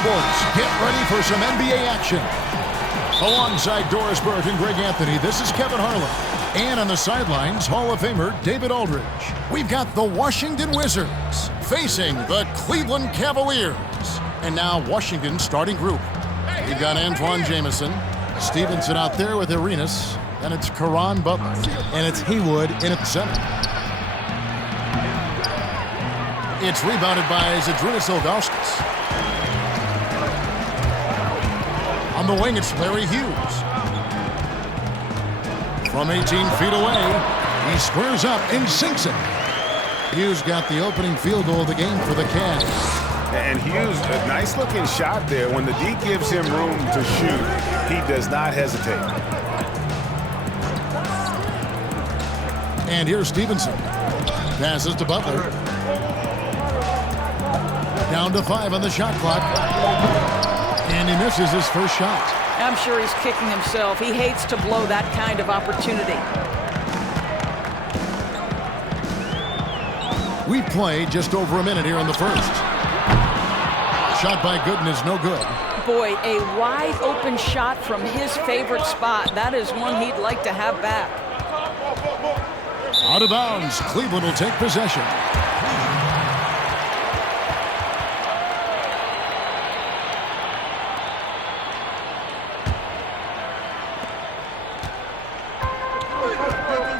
Sports, get ready for some NBA action. Alongside Doris Burke and Greg Anthony, this is Kevin Harlan. And on the sidelines, Hall of Famer David Aldridge. We've got the Washington Wizards facing the Cleveland Cavaliers. And now Washington's starting group. We've got Antoine Jamison, Stevenson out there with Arenas, and it's Caron Butler, and it's Haywood in at center. It's rebounded by Zydrunas Ilgauskas. On the wing, it's Larry Hughes. From 18 feet away, he squares up and sinks it. Hughes got the opening field goal of the game for the Cavs. And Hughes, a nice-looking shot there. When the D gives him room to shoot, he does not hesitate. And here's Stevenson. Passes to Butler. Down to 5 on the shot clock. And he misses his first shot. I'm sure he's kicking himself. He hates to blow that kind of opportunity. We've played just over a minute here in the first. Shot by Gooden is no good. Boy, a wide open shot from his favorite spot. That is one he'd like to have back. Out of bounds, Cleveland will take possession.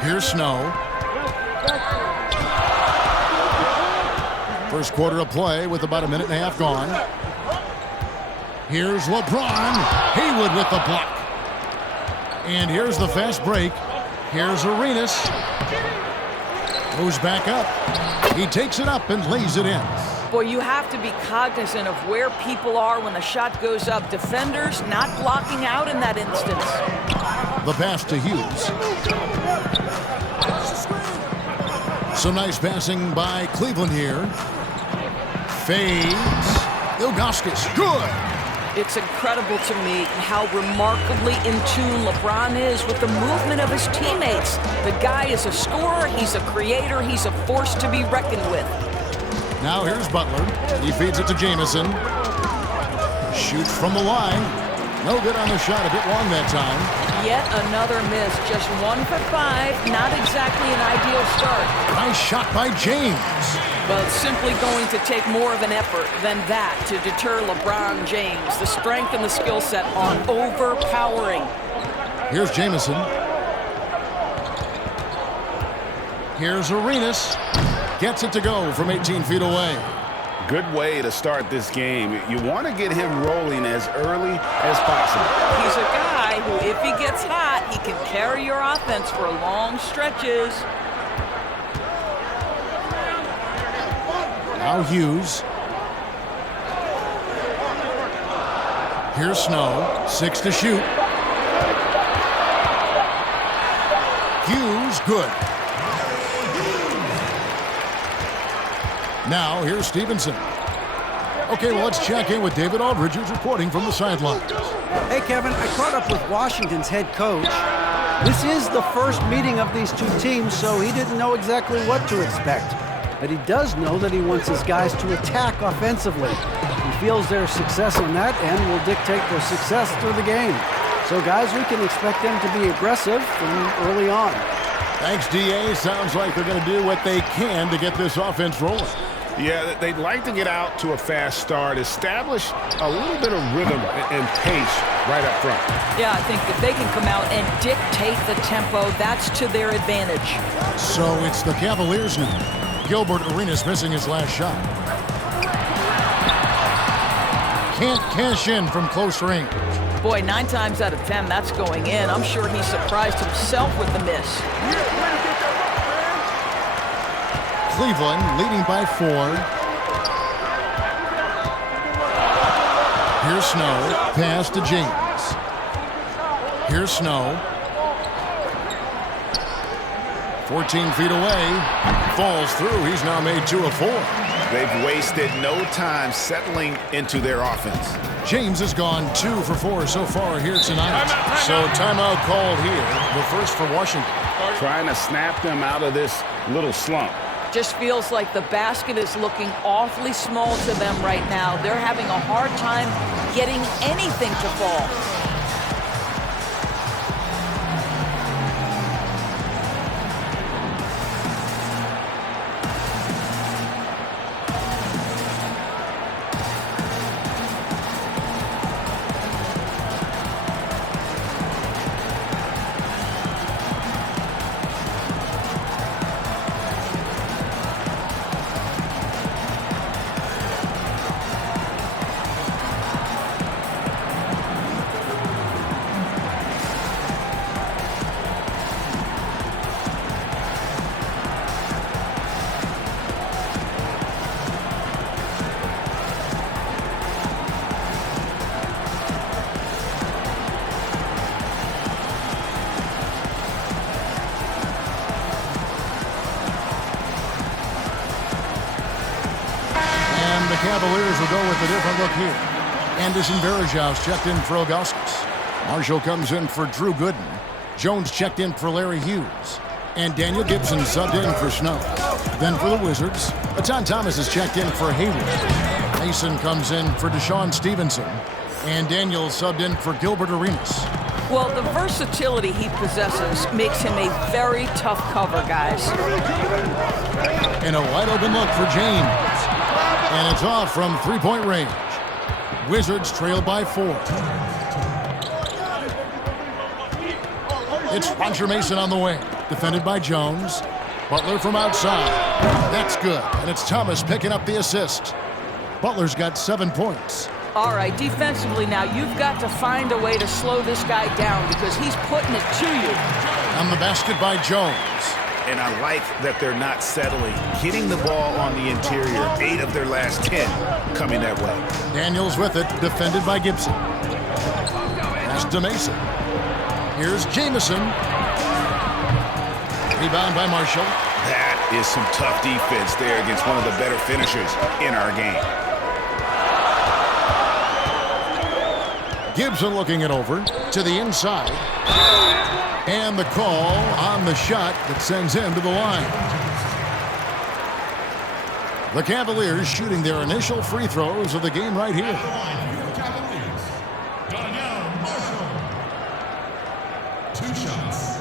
Here's Snow. First quarter of play with about a minute and a half gone. Here's LeBron. Haywood with the block. And here's the fast break. Here's Arenas. Goes back up. He takes it up and lays it in. Boy, you have to be cognizant of where people are when the shot goes up. Defenders not blocking out in that instance. The pass to Hughes. Some nice passing by Cleveland here. Fades. Ilgauskas. Good. It's incredible to me how remarkably in tune LeBron is with the movement of his teammates. The guy is a scorer, he's a creator, he's a force to be reckoned with. Now here's Butler. He feeds it to Jamison. Shoots from the line. No good on the shot, a bit long that time. Yet another miss, just 1 for 5. Not exactly an ideal start. Nice shot by James. But simply going to take more of an effort than that to deter LeBron James. The strength and the skill set are overpowering. Here's Jamison. Here's Arenas. Gets it to go from 18 feet away. Good way to start this game. You want to get him rolling as early as possible. He's a guy who, if he gets hot, he can carry your offense for long stretches. Now Hughes. Here's Snow. 6 to shoot. Hughes, good. Now here's Stevenson. Okay, well, let's check in with David Aldridge, who's reporting from the sidelines. Hey, Kevin, I caught up with Washington's head coach. This is the first meeting of these two teams, so he didn't know exactly what to expect. But he does know that he wants his guys to attack offensively. He feels their success on that end will dictate their success through the game. So, guys, we can expect them to be aggressive from early on. Thanks, D.A. Sounds like they're going to do what they can to get this offense rolling. Yeah, they'd like to get out to a fast start, establish a little bit of rhythm and pace right up front. Yeah, I think if they can come out and dictate the tempo, that's to their advantage. So it's the Cavaliers now. Gilbert Arenas missing his last shot. Can't cash in from close range. Boy, 9 times out of 10, that's going in. I'm sure he surprised himself with the miss. Cleveland leading by 4. Here's Snow. Pass to James. Here's Snow. 14 feet away. Falls through. He's now made 2 of 4. They've wasted no time settling into their offense. James has gone 2 for 4 so far here tonight. So timeout called here. The first for Washington. Trying to snap them out of this little slump. Just feels like the basket is looking awfully small to them right now. They're having a hard time getting anything to fall. The Cavaliers will go with a different look here. Anderson Varejau's checked in for Ilgauskas. Marshall comes in for Drew Gooden. Jones checked in for Larry Hughes. And Daniel Gibson subbed in for Snow. Then for the Wizards, Atan Thomas is checked in for Hayward. Mason comes in for Deshaun Stevenson. And Daniel subbed in for Gilbert Arenas. Well, the versatility he possesses makes him a very tough cover, guys. And a wide open look for James. And it's off from three-point range. Wizards trail by 4. It's Roger Mason on the wing, defended by Jones. Butler from outside. That's good, and it's Thomas picking up the assist. Butler's got 7 points. All right, defensively now, you've got to find a way to slow this guy down because he's putting it to you. On the basket by Jones. And I like that they're not settling. Getting the ball on the interior, 8 of their last 10 coming that way. Daniels with it, defended by Gibson. Pass to Mason. Here's Jamison. Rebound by Marshall. That is some tough defense there against one of the better finishers in our game. Gibson looking it over to the inside. And the call on the shot that sends him to the line. The Cavaliers shooting their initial free throws of the game right here. Cavaliers. Marshall. 2 shots.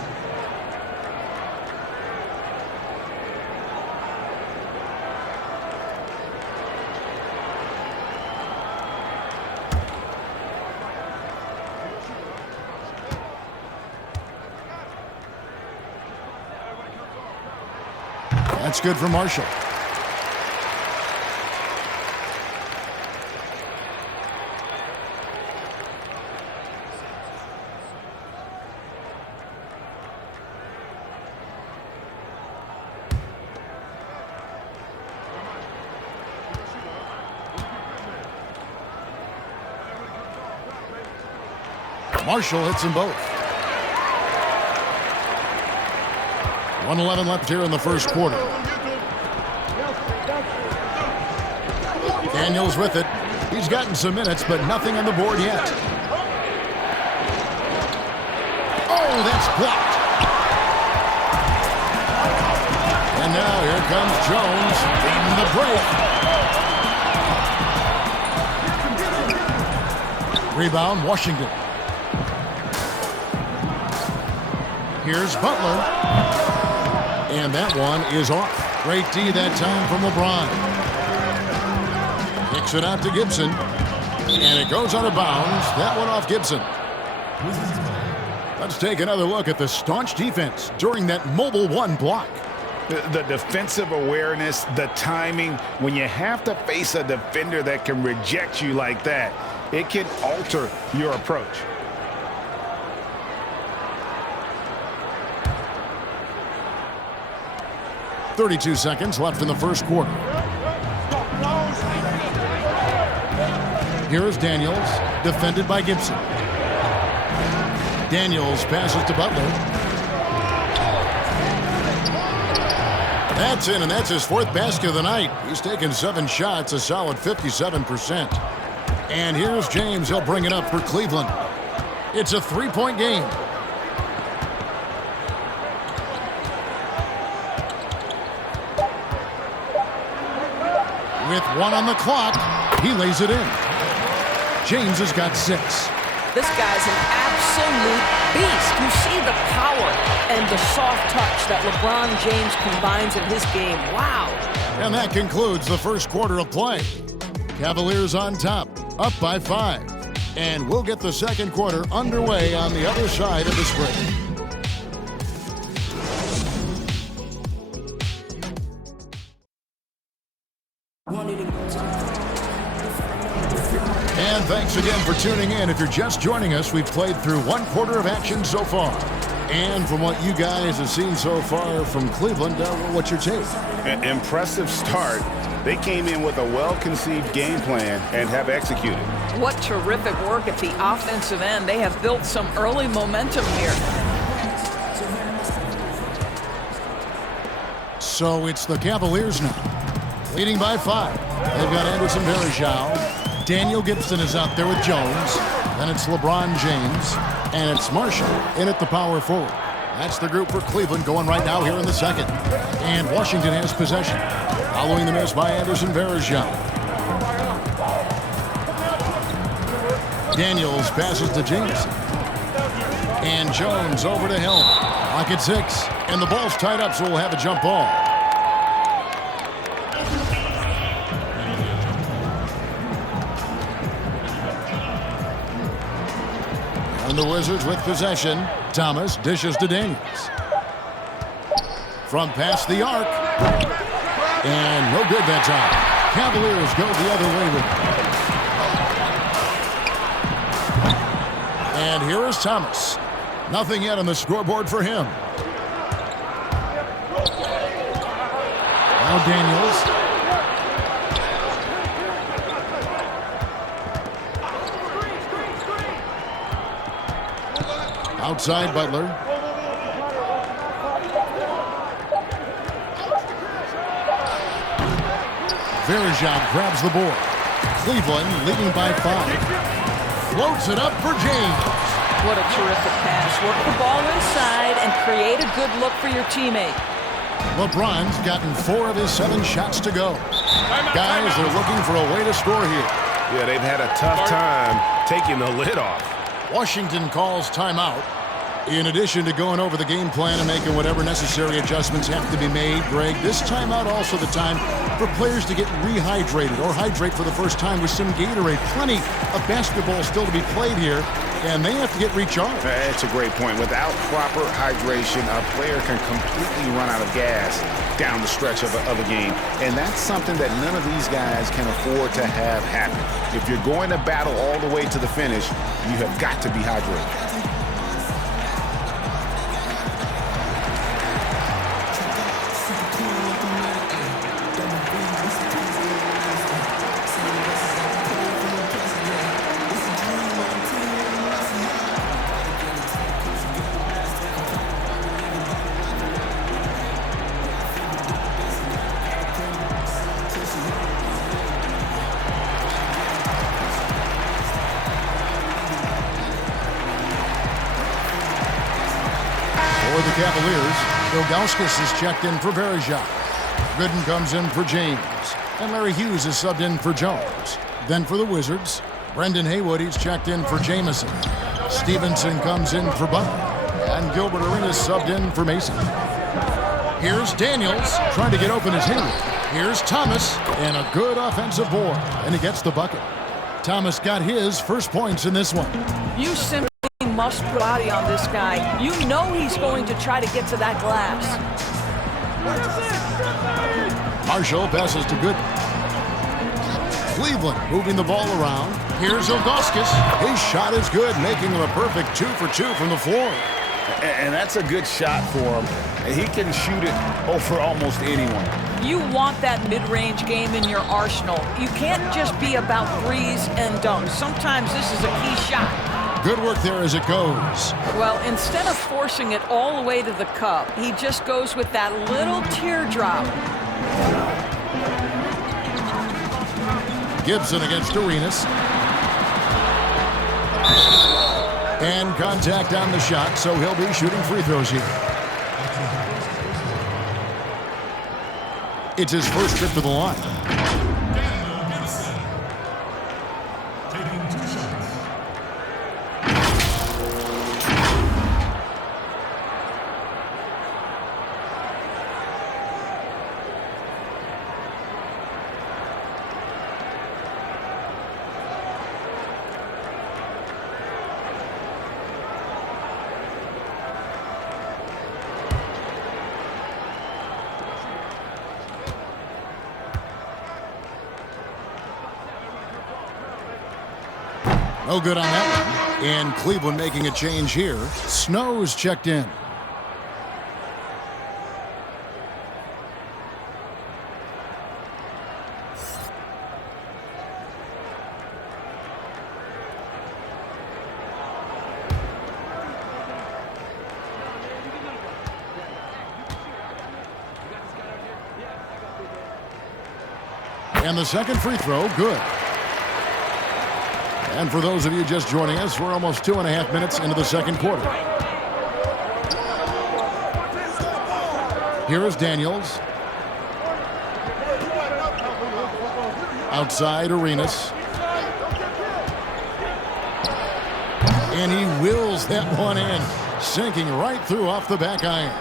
That's good for Marshall. Marshall hits them both. 1:11 left here in the first quarter. Daniels with it. He's gotten some minutes, but nothing on the board yet. Oh, that's blocked. And now here comes Jones leading the break. Rebound, Washington. Here's Butler. And that one is off. Great D that time from LeBron. Kicks it out to Gibson. And it goes out of bounds. That one off Gibson. Let's take another look at the staunch defense during that mobile 1 block. The defensive awareness, the timing, when you have to face a defender that can reject you like that, it can alter your approach. .32 seconds left in the first quarter. Here is Daniels, defended by Gibson. Daniels passes to Butler. That's in, and that's his 4th basket of the night. He's taken 7 shots, a solid 57%. And here's James. He'll bring it up for Cleveland. It's a 3-point game. With 1 on the clock, he lays it in. James has got 6. This guy's an absolute beast. You see the power and the soft touch that LeBron James combines in his game. Wow. And that concludes the first quarter of play. Cavaliers on top, up by 5. And we'll get the second quarter underway on the other side of this break. And thanks again for tuning in. If you're just joining us, we've played through 1 quarter of action so far. And from what you guys have seen so far from Cleveland, what's your take? An impressive start. They came in with a well-conceived game plan and have executed. What terrific work at the offensive end. They have built some early momentum here. So it's the Cavaliers now, leading by 5. They've got Anderson Varejao. Daniel Gibson is out there with Jones. Then it's LeBron James. And it's Marshall in at the power forward. That's the group for Cleveland going right now here in the second. And Washington has possession, following the miss by Anderson Varejao. Daniels passes to Jameson. And Jones over to Hill. Clock at 6. And the ball's tied up, so we'll have a jump ball. And the Wizards with possession. Thomas dishes to Daniels. From past the arc. And no good that time. Cavaliers go the other way with it. And here is Thomas. Nothing yet on the scoreboard for him. Now Daniels. Outside Butler. Varejao grabs the board. Cleveland leading by 5. Floats it up for James. What a terrific pass. Work the ball inside and create a good look for your teammate. LeBron's gotten 4 of his 7 shots to go. Guys are looking for a way to score here. Yeah, they've had a tough time taking the lid off. Washington calls timeout. In addition to going over the game plan and making whatever necessary adjustments have to be made, Greg, this timeout also the time for players to get rehydrated or hydrate for the first time with some Gatorade. Plenty of basketball still to be played here, and they have to get recharged. That's a great point. Without proper hydration, a player can completely run out of gas down the stretch of a game. And that's something that none of these guys can afford to have happen. If you're going to battle all the way to the finish, you have got to be hydrated. For the Cavaliers, Ilgauskas is checked in for Varejao. Gooden comes in for James. And Larry Hughes is subbed in for Jones. Then for the Wizards, Brendan Haywood is checked in for Jamison. Stevenson comes in for Butler. And Gilbert Arenas subbed in for Mason. Here's Daniels trying to get open as Haywood. Here's Thomas and a good offensive board. And he gets the bucket. Thomas got his first points in this one. You simply must put body on this guy. You know he's going to try to get to that glass. Marshall passes to Gooden. Cleveland moving the ball around. Here's Ilgauskas. His shot is good, making him a perfect 2 for 2 from the floor. And that's a good shot for him. He can shoot it over almost anyone. You want that mid-range game in your arsenal. You can't just be about threes and dunks. Sometimes this is a key shot. Good work there as it goes. Well, instead of forcing it all the way to the cup, he just goes with that little teardrop. Gibson against Arenas. And contact on the shot, so he'll be shooting free throws here. It's his first trip to the line. No good on that one. And Cleveland making a change here. Snow's checked in. And the second free throw, good. And for those of you just joining us, we're almost 2.5 minutes into the second quarter. Here is Daniels. Outside Arenas. And he wills that one in, sinking right through off the back iron.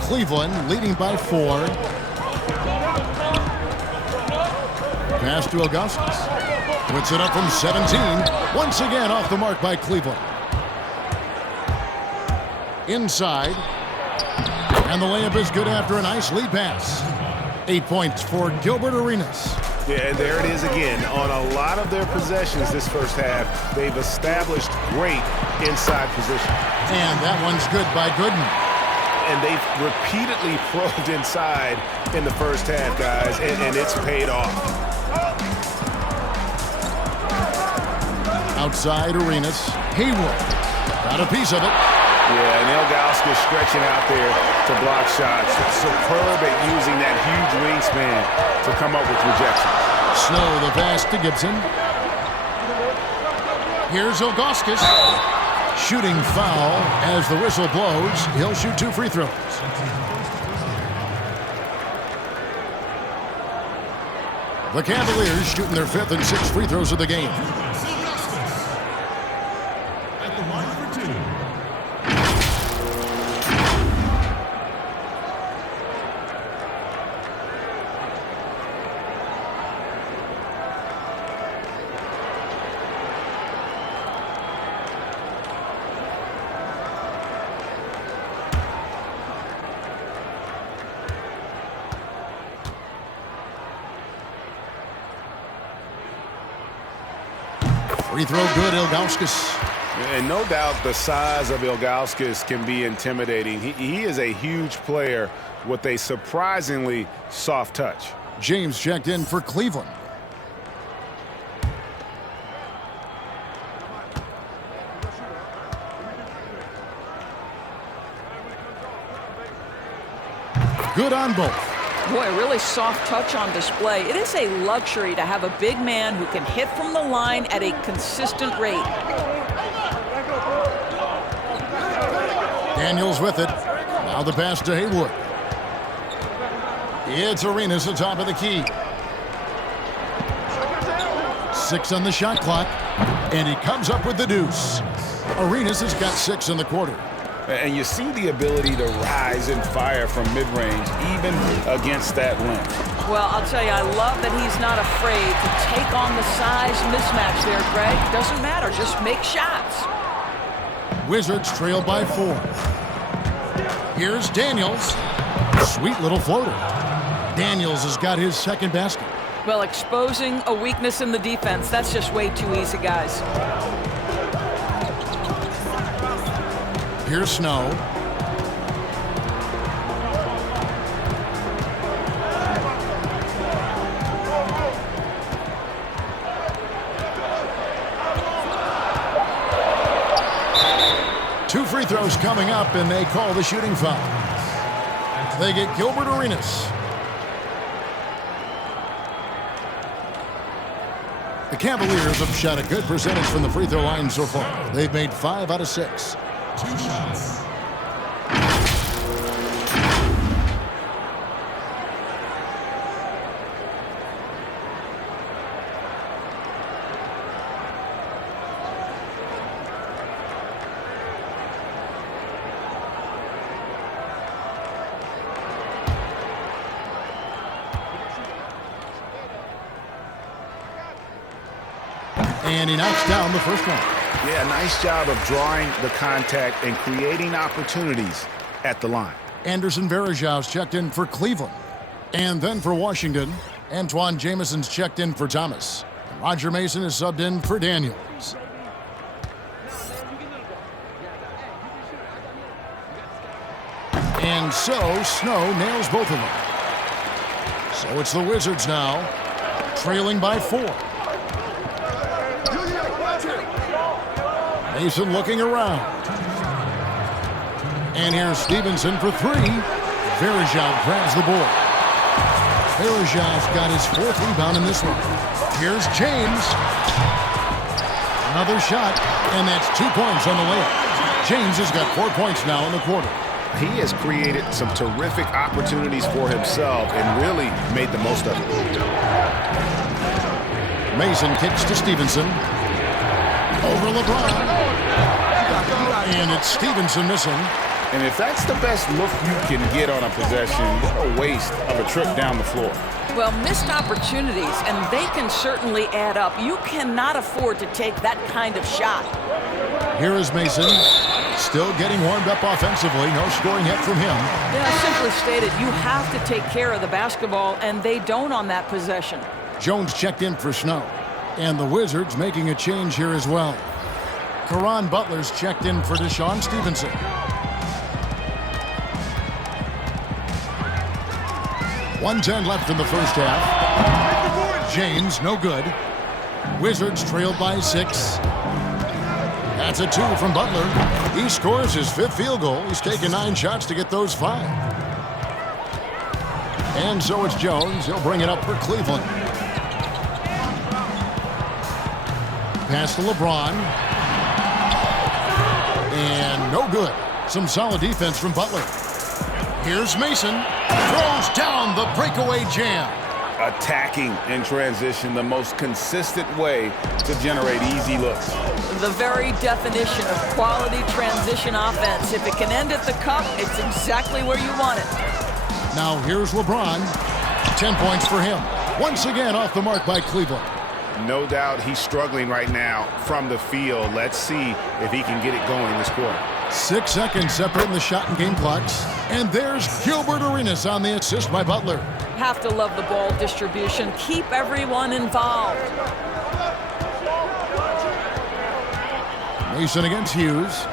Cleveland leading by 4. Pass to Augustus. Puts it up from 17. Once again off the mark by Cleveland. Inside. And the layup is good after a nice lead pass. 8 points for Gilbert Arenas. Yeah, and there it is again. On a lot of their possessions this first half, they've established great inside position. And that one's good by Gooden. And they've repeatedly probed inside in the first half, guys, and it's paid off. Outside Arenas. Hayward got a piece of it. Yeah, and Ilgauskas stretching out there to block shots. Superb at using that huge wingspan to come up with rejection. Snow the pass to Gibson. Here's Ilgauskas. Shooting foul as the whistle blows. He'll shoot 2 free throws. The Cavaliers shooting their 5th and 6th free throws of the game. At the line for 2. Free throw good, Ilgauskas. And no doubt the size of Ilgauskas can be intimidating. He is a huge player with a surprisingly soft touch. James checked in for Cleveland. Good on both. Boy, really soft touch on display. It is a luxury to have a big man who can hit from the line at a consistent rate. Daniels with it. Now the pass to Haywood. It's Arenas at the top of the key. 6 on the shot clock. And he comes up with the deuce. Arenas has got 6 in the quarter. And you see the ability to rise and fire from mid-range, even against that length. Well, I'll tell you, I love that he's not afraid to take on the size mismatch there, Greg. Doesn't matter, just make shots. Wizards trail by 4. Here's Daniels. Sweet little floater. Daniels has got his second basket. Well, exposing a weakness in the defense, that's just way too easy, guys. Here's Snow. Two free throws coming up, and they call the shooting foul. They get Gilbert Arenas. The Cavaliers have shot a good percentage from the free throw line so far. They've made 5 out of 6. 2 shots. And he knocks down the first one. Yeah, nice job of drawing the contact and creating opportunities at the line. Anderson Varejão's checked in for Cleveland. And then for Washington, Antoine Jameson's checked in for Thomas. Roger Mason is subbed in for Daniels. And so Snow nails both of them. So it's the Wizards now, trailing by 4. Mason looking around. And here's Stevenson for 3. Verejao grabs the board. Verejao's got his 4th rebound in this one. Here's James. Another shot, and that's 2 points on the layup. James has got 4 points now in the quarter. He has created some terrific opportunities for himself and really made the most of it. Mason kicks to Stevenson. Over LeBron. And it's Stevenson missing. And if that's the best look you can get on a possession, what a waste of a trip down the floor. Well, missed opportunities, and they can certainly add up. You cannot afford to take that kind of shot. Here is Mason, still getting warmed up offensively. No scoring yet from him. Yeah, simply stated, you have to take care of the basketball, and they don't on that possession. Jones checked in for Snow. And the Wizards making a change here as well. Caron Butler's checked in for Deshaun Stevenson. .110 left in the first half. James, no good. Wizards trailed by 6. That's a 2 from Butler. He scores his 5th field goal. He's taken 9 shots to get those 5. And so it's Jones. He'll bring it up for Cleveland. Pass to LeBron. And no good. Some solid defense from Butler. Here's Mason. Throws down the breakaway jam. Attacking in transition, the most consistent way to generate easy looks. The very definition of quality transition offense. If it can end at the cup, it's exactly where you want it. Now here's LeBron. 10 points for him. Once again off the mark by Cleveland. No doubt he's struggling right now from the field. Let's see if he can get it going this quarter. 6 seconds separating the shot and game clocks. And there's Gilbert Arenas on the assist by Butler. Have to love the ball distribution. Keep everyone involved. Mason against Hughes.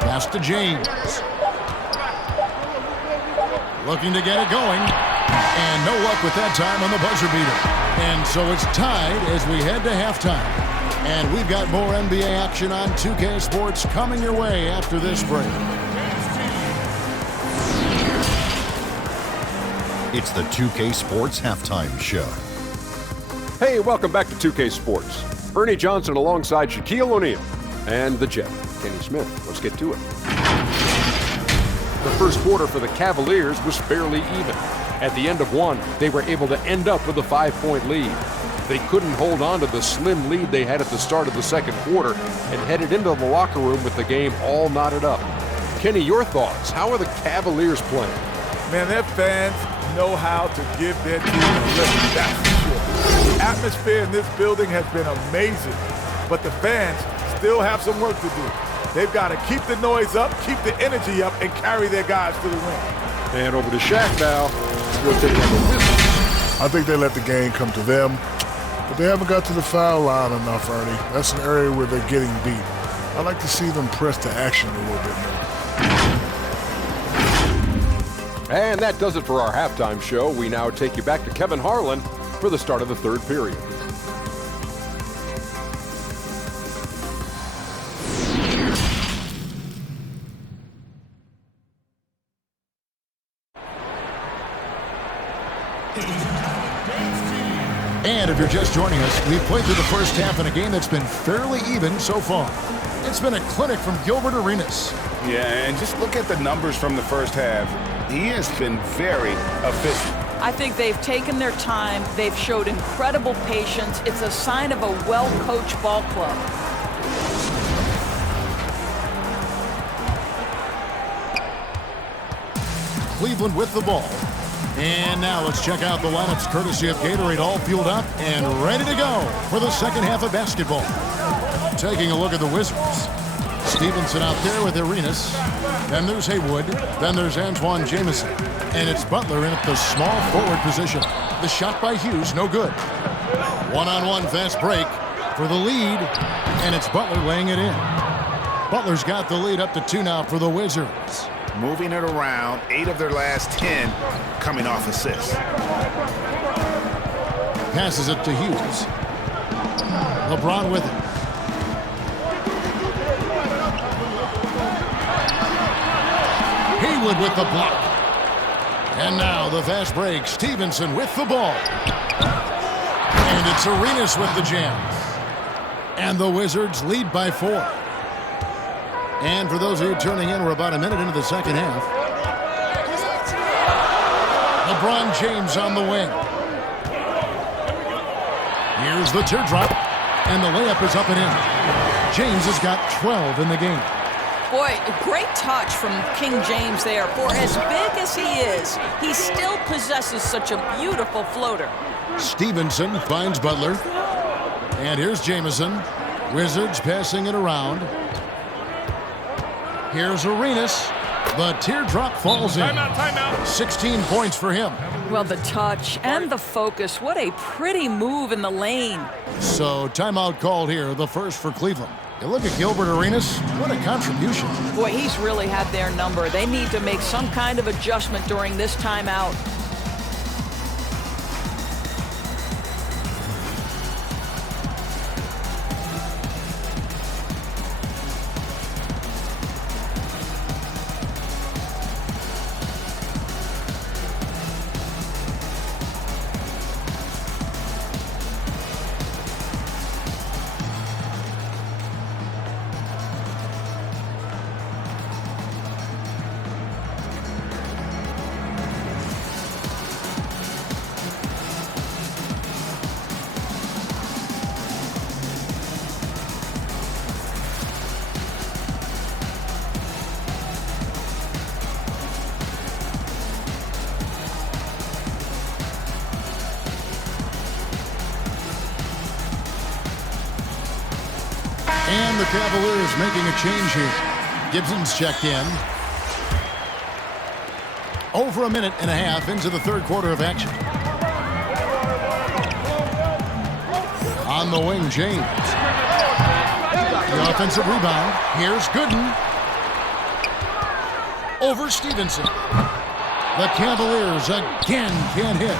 Pass to James. Looking to get it going. And no luck with that time on the buzzer beater. And so it's tied as we head to halftime. And we've got more NBA action on 2K Sports coming your way after this break. It's the 2K Sports Halftime Show. Hey, welcome back to 2K Sports. Ernie Johnson alongside Shaquille O'Neal and the Jet, Kenny Smith. Let's get to it. The first quarter for the Cavaliers was fairly even. At the end of one, they were able to end up with a 5-point lead. They couldn't hold on to the slim lead they had at the start of the second quarter and headed into the locker room with the game all knotted up. Kenny, your thoughts? How are the Cavaliers playing? Man, their fans know how to give their team a lift, that's for sure. The atmosphere in this building has been amazing, but the fans still have some work to do. They've got to keep the noise up, keep the energy up, and carry their guys to the ring. And over to Shaq now. We'll take on the Wizards. I think they let the game come to them, but they haven't got to the foul line enough, Ernie. That's an area where they're getting beat. I like to see them press to action a little bit more. And that does it for our halftime show. We now take you back to Kevin Harlan for the start of the third period. And if you're just joining us, we've played through the first half in a game that's been fairly even so far. It's been a clinic from Gilbert Arenas. Yeah, and just look at the numbers from the first half. He has been very efficient. I think they've taken their time. They've showed incredible patience. It's a sign of a well-coached ball club. Cleveland with the ball. And now let's check out the lineups courtesy of Gatorade, all fueled up and ready to go for the second half of basketball. Taking a look at the Wizards. Stevenson out there with Arenas. Then there's Haywood. Then there's Antoine Jamison. And it's Butler in at the small forward position. The shot by Hughes, no good. One-on-one fast break for the lead, and it's Butler laying it in. Butler's got the lead up to 2 now for the Wizards. Moving it around, 8 of their last 10 coming off assists. Passes it to Hughes. LeBron with it. Haywood with the block. And now the fast break. Stevenson with the ball. And it's Arenas with the jam. And the Wizards lead by 4. And for those of you turning in, we're about a minute into the second half. LeBron James on the wing. Here's the teardrop. And the layup is up and in. James has got 12 in the game. Boy, a great touch from King James there. For as big as he is, he still possesses such a beautiful floater. Stevenson finds Butler. And here's Jamison. Wizards passing it around. Here's Arenas. The teardrop falls in. Timeout. 16 points for him. Well, the touch and the focus. What a pretty move in the lane. So timeout called here, the first for Cleveland. You look at Gilbert Arenas, what a contribution. Boy, he's really had their number. They need to make some kind of adjustment during this timeout. And the Cavaliers making a change here. Gibson's checked in. Over a minute and a half into the third quarter of action. On the wing, James. The offensive rebound. Here's Gooden. Over Stevenson. The Cavaliers again can't hit.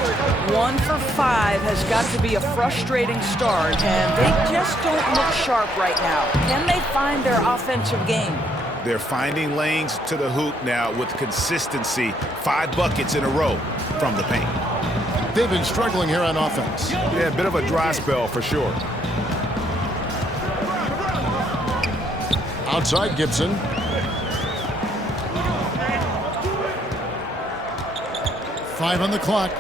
1 for 5 has got to be a frustrating start, and they just don't look sharp right now. Can they find their offensive game? They're finding lanes to the hoop now with consistency. 5 buckets in a row from the paint. They've been struggling here on offense. Yeah, a bit of a dry spell for sure. Outside Gibson. Five on the clock.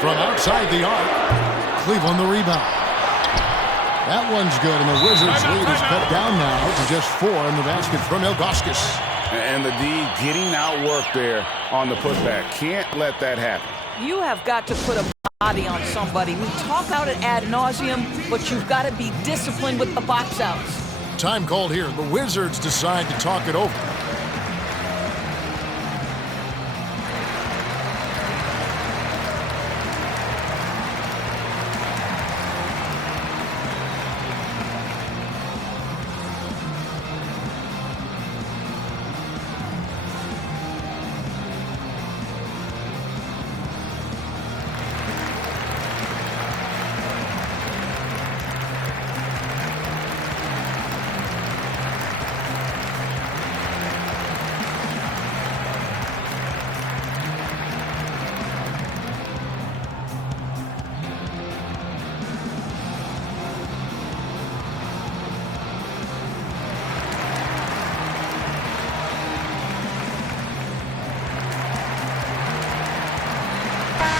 From outside the arc, Cleveland the rebound. That one's good, and the Wizards' lead is cut down now to just 4 in the basket from Ilgauskas. And the D getting outworked there on the putback. Can't let that happen. You have got to put a body on somebody. We talk about it ad nauseum, but you've got to be disciplined with the box outs. Time called here. The Wizards decide to talk it over.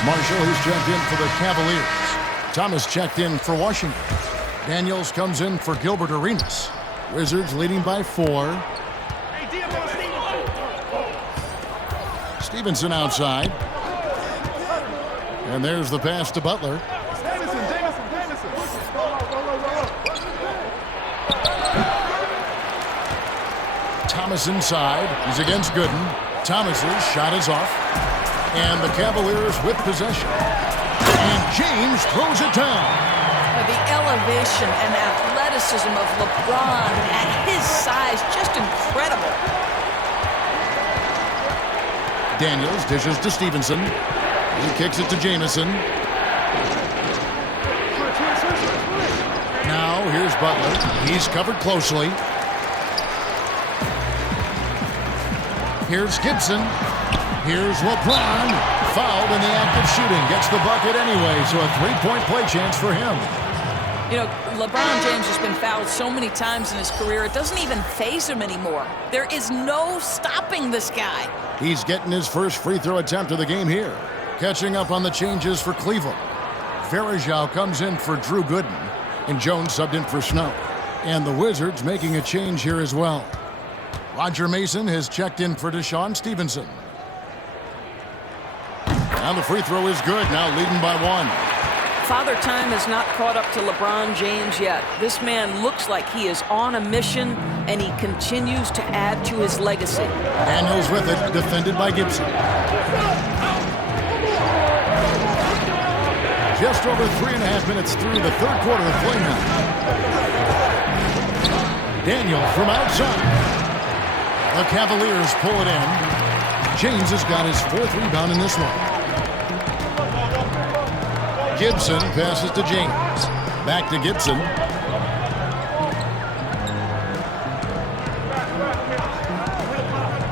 Marshall, who's checked in for the Cavaliers. Thomas checked in for Washington. Daniels comes in for Gilbert Arenas. Wizards leading by 4. Stevenson outside. And there's the pass to Butler. Thomas inside. He's against Gooden. Thomas's shot is off. And the Cavaliers with possession. And James throws it down. The elevation and athleticism of LeBron at his size, just incredible. Daniels dishes to Stevenson. He kicks it to Jamison. Now here's Butler. He's covered closely. Here's Gibson. Here's LeBron. Fouled in the act of shooting. Gets the bucket anyway, so a three-point play chance for him. You know, LeBron James has been fouled so many times in his career, it doesn't even faze him anymore. There is no stopping this guy. He's getting his first free throw attempt of the game here. Catching up on the changes for Cleveland. Varejao comes in for Drew Gooden, and Jones subbed in for Snow. And the Wizards making a change here as well. Roger Mason has checked in for Deshaun Stevenson. And the free throw is good, now leading by one. Father Time has not caught up to LeBron James yet. This man looks like he is on a mission, and he continues to add to his legacy. Daniels with it, defended by Gibson. Just over 3.5 minutes through the third quarter of play now. Daniel from outside. The Cavaliers pull it in. James has got his fourth rebound in this one. Gibson passes to James. Back to Gibson.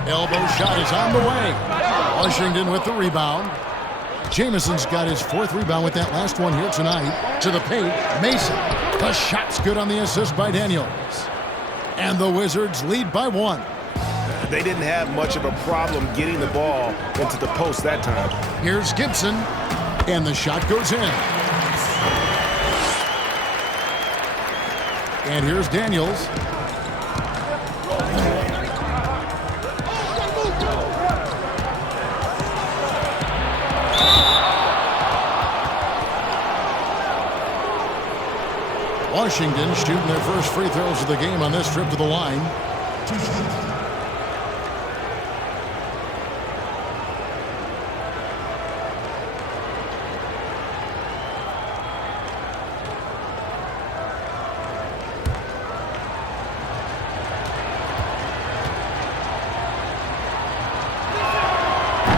Elbow shot is on the way. Washington with the rebound. Jamison's got his fourth rebound with that last one here tonight. To the paint, Mason. The shot's good on the assist by Daniels. And the Wizards lead by one. They didn't have much of a problem getting the ball into the post that time. Here's Gibson. And the shot goes in. And here's Daniels. Washington shooting their first free throws of the game on this trip to the line.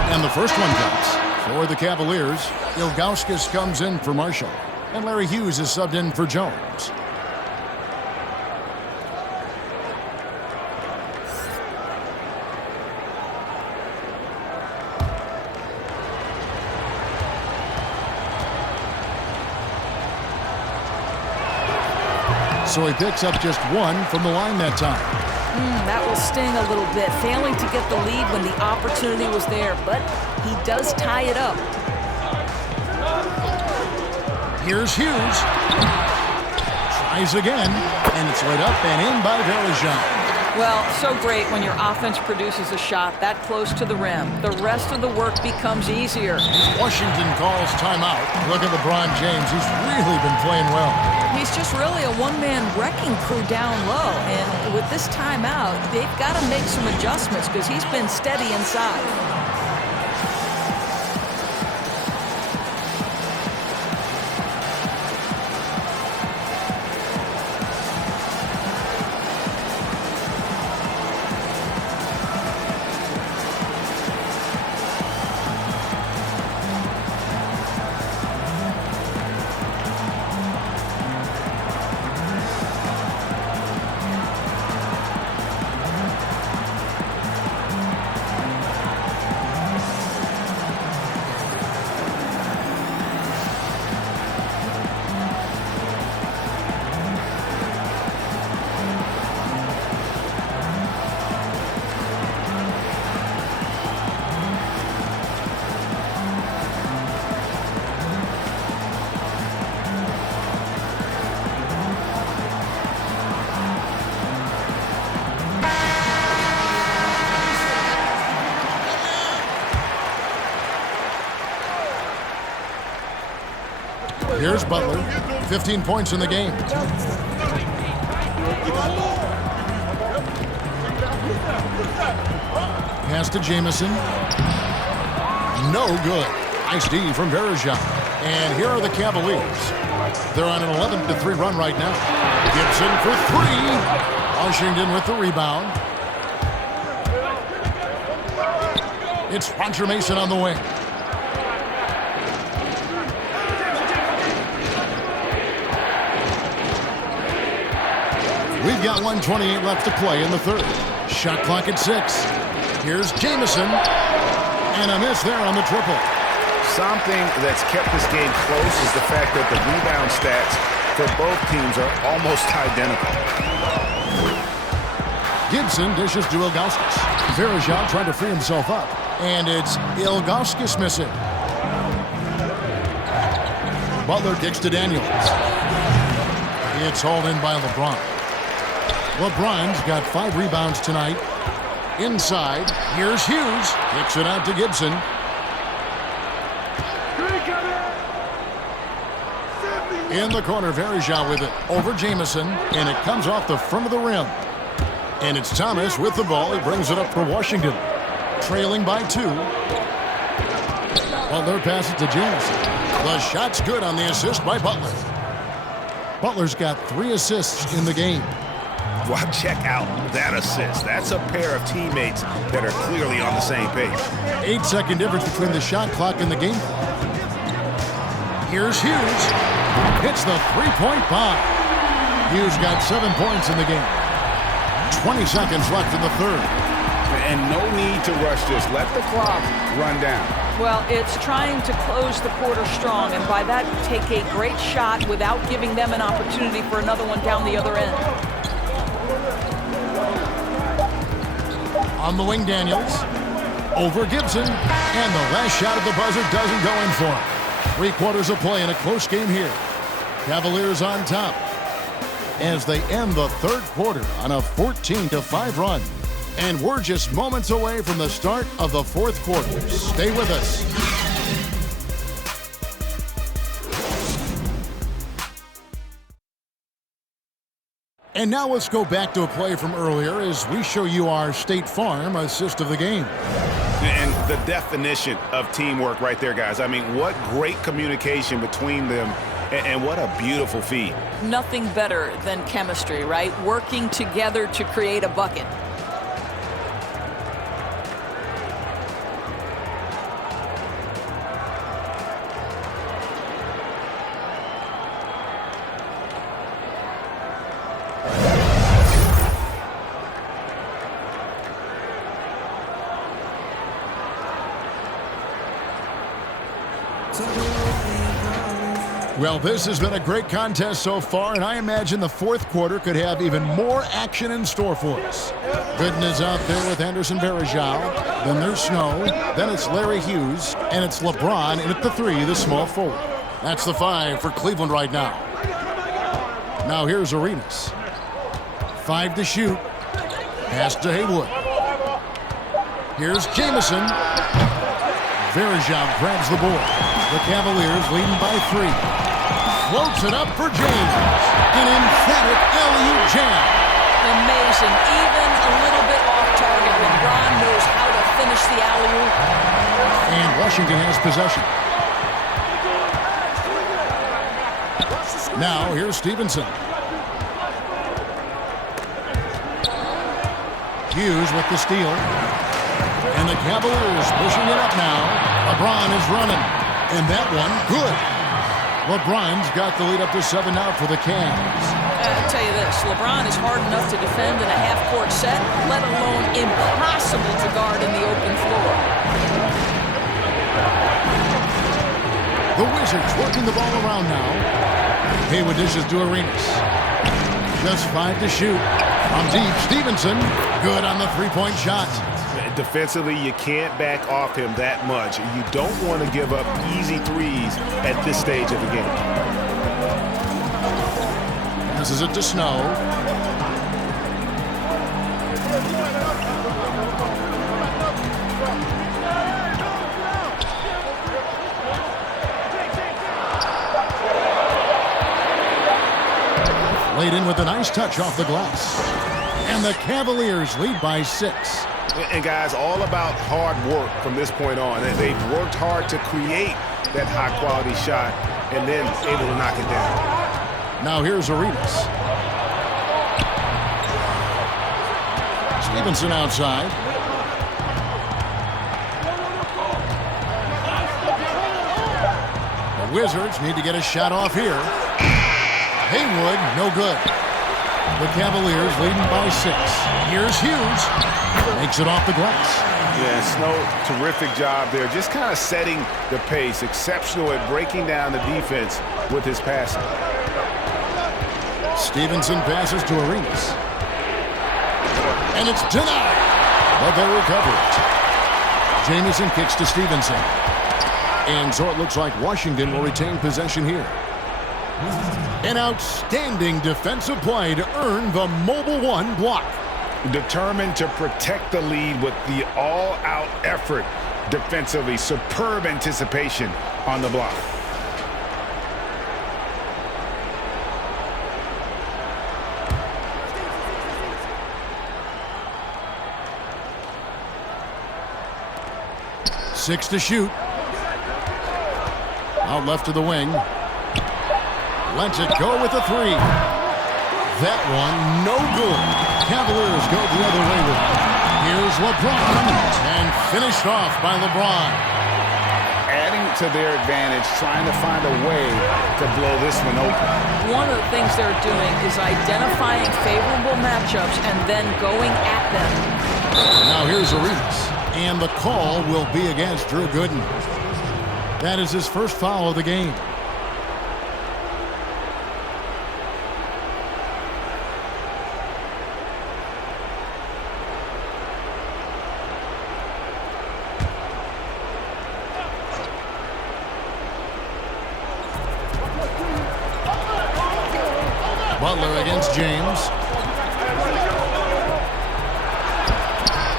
And the first one comes for the Cavaliers. Ilgauskas comes in for Marshall. And Larry Hughes is subbed in for Jones. So he picks up just one from the line that time. That will sting a little bit, failing to get the lead when the opportunity was there, but he does tie it up. Here's Hughes. Tries again, and it's laid up and in by Varejao. Well, so great when your offense produces a shot that close to the rim. The rest of the work becomes easier. Washington calls timeout. Look at LeBron James. He's really been playing well. He's just really a one-man wrecking crew down low. And with this timeout, they've got to make some adjustments because he's been steady inside. Here's Butler, 15 points in the game. Pass to Jamison. No good. Nice D from Bergeron. And here are the Cavaliers. They're on an 11-3 run right now. Gibson for three. Washington with the rebound. It's Roger Mason on the wing. We've got 1:28 left to play in the third. Shot clock at 6. Here's Jamison. And a miss there on the triple. Something that's kept this game close is the fact that the rebound stats for both teams are almost identical. Gibson dishes to Ilgauskas. Bergeron trying to free himself up. And it's Ilgauskas missing. Butler kicks to Daniels. It's hauled in by LeBron. LeBron's got 5 rebounds tonight. Inside, here's Hughes. Kicks it out to Gibson. In the corner, Bergeron with it. Over Jamison, and it comes off the front of the rim. And it's Thomas with the ball. He brings it up for Washington. Trailing by 2. Butler passes to Jamison. The shot's good on the assist by Butler. Butler's got 3 assists in the game. Wow, check out that assist. That's a pair of teammates that are clearly on the same page. 8-second difference between the shot clock and the game clock. Here's Hughes. Hits the three-point bomb. Hughes got 7 points in the game. 20 seconds left in the third. And no need to rush this. Let the clock run down. Well, it's trying to close the quarter strong, and by that, take a great shot without giving them an opportunity for another one down the other end. On the wing, Daniels. Over Gibson. And the last shot at the buzzer doesn't go in for him. 3 quarters of play in a close game here. Cavaliers on top as they end the third quarter on a 14-5 run. And we're just moments away from the start of the fourth quarter. Stay with us. And now let's go back to a play from earlier as we show you our State Farm assist of the game. And the definition of teamwork right there, guys. I mean, what great communication between them, and what a beautiful feed. Nothing better than chemistry, right? Working together to create a bucket. Well, this has been a great contest so far, and I imagine the fourth quarter could have even more action in store for us. Gooden is out there with Anderson Varejao. Then there's Snow. Then it's Larry Hughes. And it's LeBron in at the 3, the small forward. That's the 5 for Cleveland right now. Now here's Arenas. 5 to shoot. Pass to Haywood. Here's Jamison. Varejao grabs the board. The Cavaliers leading by 3. Floats it up for James. An emphatic alley-oop jam. Amazing. Even a little bit off target. LeBron knows how to finish the alley-oop. And Washington has possession. Now here's Stevenson. Hughes with the steal. And the Cavaliers pushing it up now. LeBron is running. And that one, good. LeBron's got the lead up to 7 out for the Cavs. I'll tell you this, LeBron is hard enough to defend in a half-court set, let alone impossible to guard in the open floor. The Wizards working the ball around now. Haywood dishes to Arenas. Just 5 to shoot. From deep, Stevenson, good on the three-point shot. Defensively, you can't back off him that much. You don't want to give up easy threes at this stage of the game. Passes it to Snow. Laid in with a nice touch off the glass. And the Cavaliers lead by 6. And guys, all about hard work from this point on. They've worked hard to create that high-quality shot and then able to knock it down. Now here's Arenas. Stevenson outside. The Wizards need to get a shot off here. Haywood, no good. The Cavaliers leading by 6. Here's Hughes. Makes it off the glass. Yeah, Snow, terrific job there. Just kind of setting the pace. Exceptional at breaking down the defense with his passing. Stevenson passes to Arenas. And it's denied. But they recover it. Jamison kicks to Stevenson. And so it looks like Washington will retain possession here. An outstanding defensive play to earn the Mobile One block. Determined to protect the lead with the all-out effort defensively. Superb anticipation on the block. Six to shoot. Out left to the wing. Lets it go with a 3. That one, no good. Cavaliers go the other way with it. Here's LeBron, and finished off by LeBron. Adding to their advantage, trying to find a way to blow this one open. One of the things they're doing is identifying favorable matchups and then going at them. Now here's Arenas, and the call will be against Drew Gooden. That is his first foul of the game. Butler against James.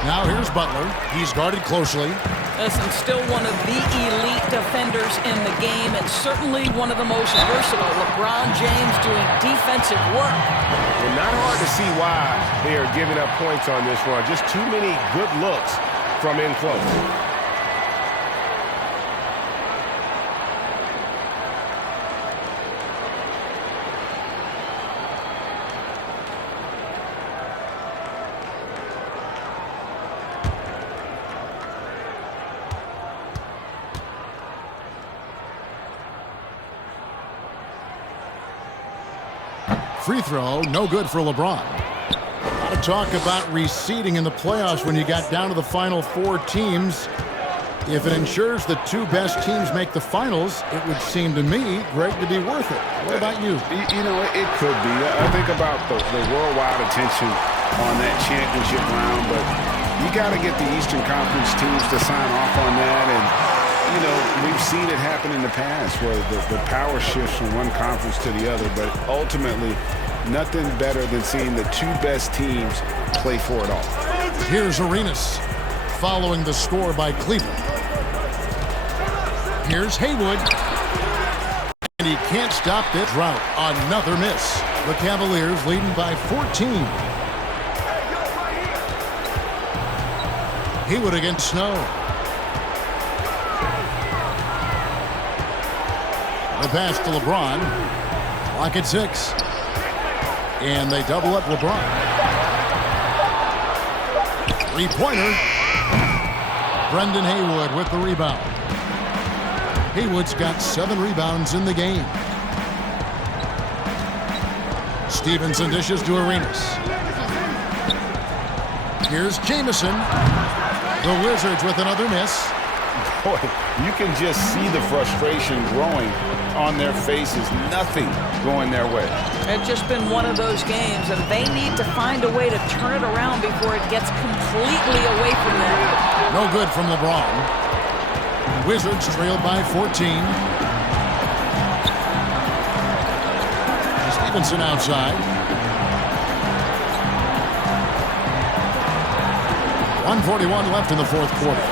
Now here's Butler. He's guarded closely. Listen, still one of the elite defenders in the game and certainly one of the most versatile. LeBron James doing defensive work. And not hard to see why they are giving up points on this run. Just too many good looks from in close. Free throw, no good for LeBron. A lot of talk about reseeding in the playoffs when you got down to the final 4 teams. If it ensures the 2 best teams make the finals, it would seem to me, Greg, to be worth it. What about you? You know, it could be. I think about the worldwide attention on that championship round, but you got to get the Eastern Conference teams to sign off on that. And, you know, we've seen it happen in the past where the power shifts from one conference to the other, but ultimately, nothing better than seeing the 2 best teams play for it all. Here's Arenas following the score by Cleveland. Here's Haywood. And he can't stop this rout. Another miss. The Cavaliers leading by 14. Haywood against Snow. The pass to LeBron. Clock at 6. And they double up LeBron. 3-pointer. Brendan Haywood with the rebound. Haywood's got 7 rebounds in the game. Stevenson dishes to Arenas. Here's Jamison. The Wizards with another miss. Boy, you can just see the frustration growing on their faces. Nothing going their way. It's just been one of those games, and they need to find a way to turn it around before it gets completely away from them. No good from LeBron. Wizards trailed by 14. Stevenson outside. 1:41 left in the 4th quarter.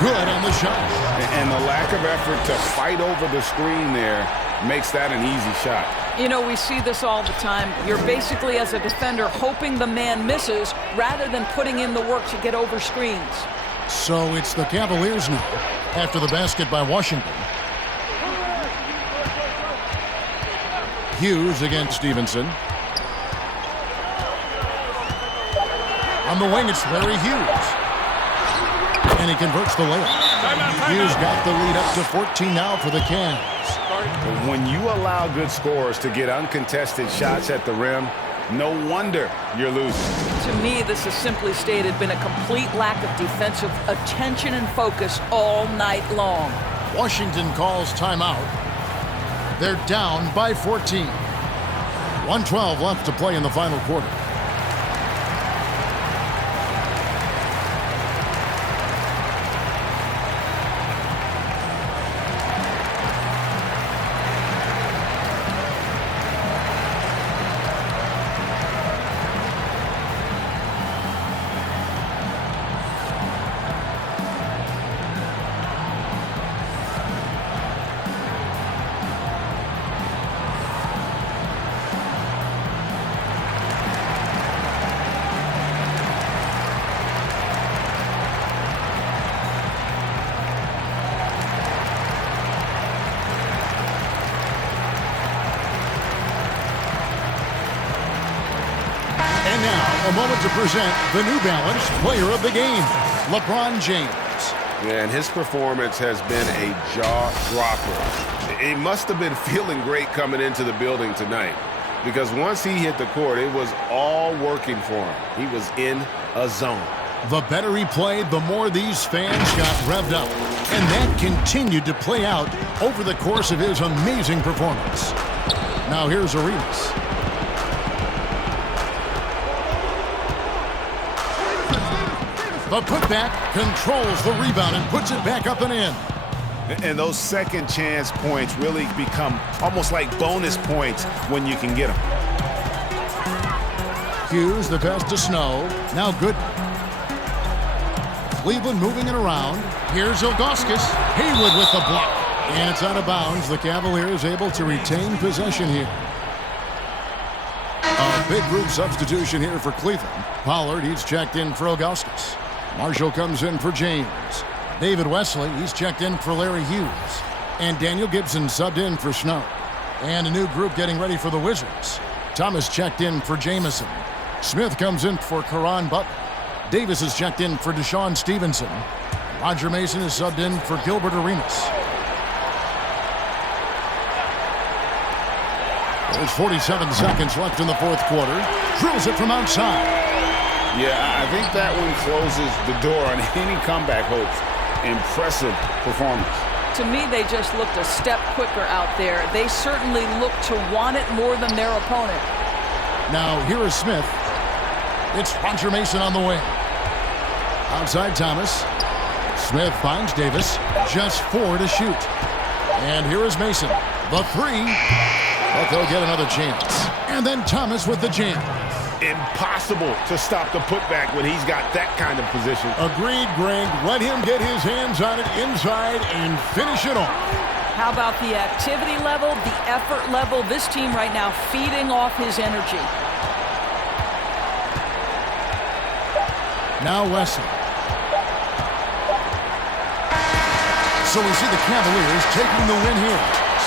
Good on the shot. And the lack of effort to fight over the screen there makes that an easy shot. You know, we see this all the time. You're basically, as a defender, hoping the man misses rather than putting in the work to get over screens. So it's the Cavaliers now, after the basket by Washington. Hughes against Stevenson. On the wing, it's Larry Hughes. And he converts the layup. Hughes got the lead up to 14 now for the Cavs. When you allow good scorers to get uncontested shots at the rim, no wonder you're losing. To me, this has simply stated been a complete lack of defensive attention and focus all night long. Washington calls timeout. They're down by 14. 1:12 left to play in the final quarter. And now, a moment to present the New Balance Player of the Game, LeBron James. And his performance has been a jaw-dropper. He must have been feeling great coming into the building tonight, because once he hit the court, it was all working for him. He was in a zone. The better he played, the more these fans got revved up. And that continued to play out over the course of his amazing performance. Now here's Arenas. The putback controls the rebound and puts it back up and in. And those second chance points really become almost like bonus points when you can get them. Hughes, the pass to Snow. Now good. Cleveland moving it around. Here's Ilgauskas. Haywood with the block. And it's out of bounds. The Cavaliers able to retain possession here. A big group substitution here for Cleveland. Pollard, he's checked in for Ilgauskas. Marshall comes in for James. David Wesley, he's checked in for Larry Hughes. And Daniel Gibson subbed in for Snow. And a new group getting ready for the Wizards. Thomas checked in for Jamison. Smith comes in for Caron Butler. Davis is checked in for Deshaun Stevenson. Roger Mason is subbed in for Gilbert Arenas. There's 47 seconds left in the fourth quarter. Drills it from outside. Yeah, I think that one closes the door on any comeback hopes. Impressive performance. To me, they just looked a step quicker out there. They certainly look to want it more than their opponent. Now, here is Smith. It's Roger Mason on the wing. Outside Thomas. Smith finds Davis. Just 4 to shoot. And here is Mason. The 3. But they'll get another chance. And then Thomas with the jam. Impossible to stop the putback when he's got that kind of position. Agreed, Greg. Let him get his hands on it inside and finish it off. How about the activity level, the effort level? This team right now feeding off his energy. Now Wesley. So we see the Cavaliers taking the win here.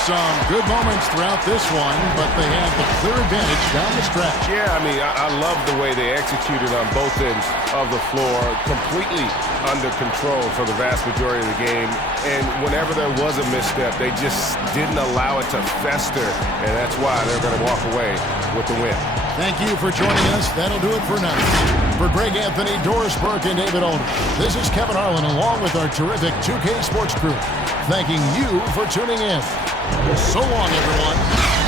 Some good moments throughout this one, but they have the clear advantage down the stretch. Yeah, I mean, I love the way they executed on both ends of the floor, completely under control for the vast majority of the game. And whenever there was a misstep, they just didn't allow it to fester, and that's why they're going to walk away with the win. Thank you for joining us. That'll do it for now. For Greg Anthony, Doris Burke, and David Aldridge, this is Kevin Harlan along with our terrific 2K Sports crew, thanking you for tuning in. So long, everyone.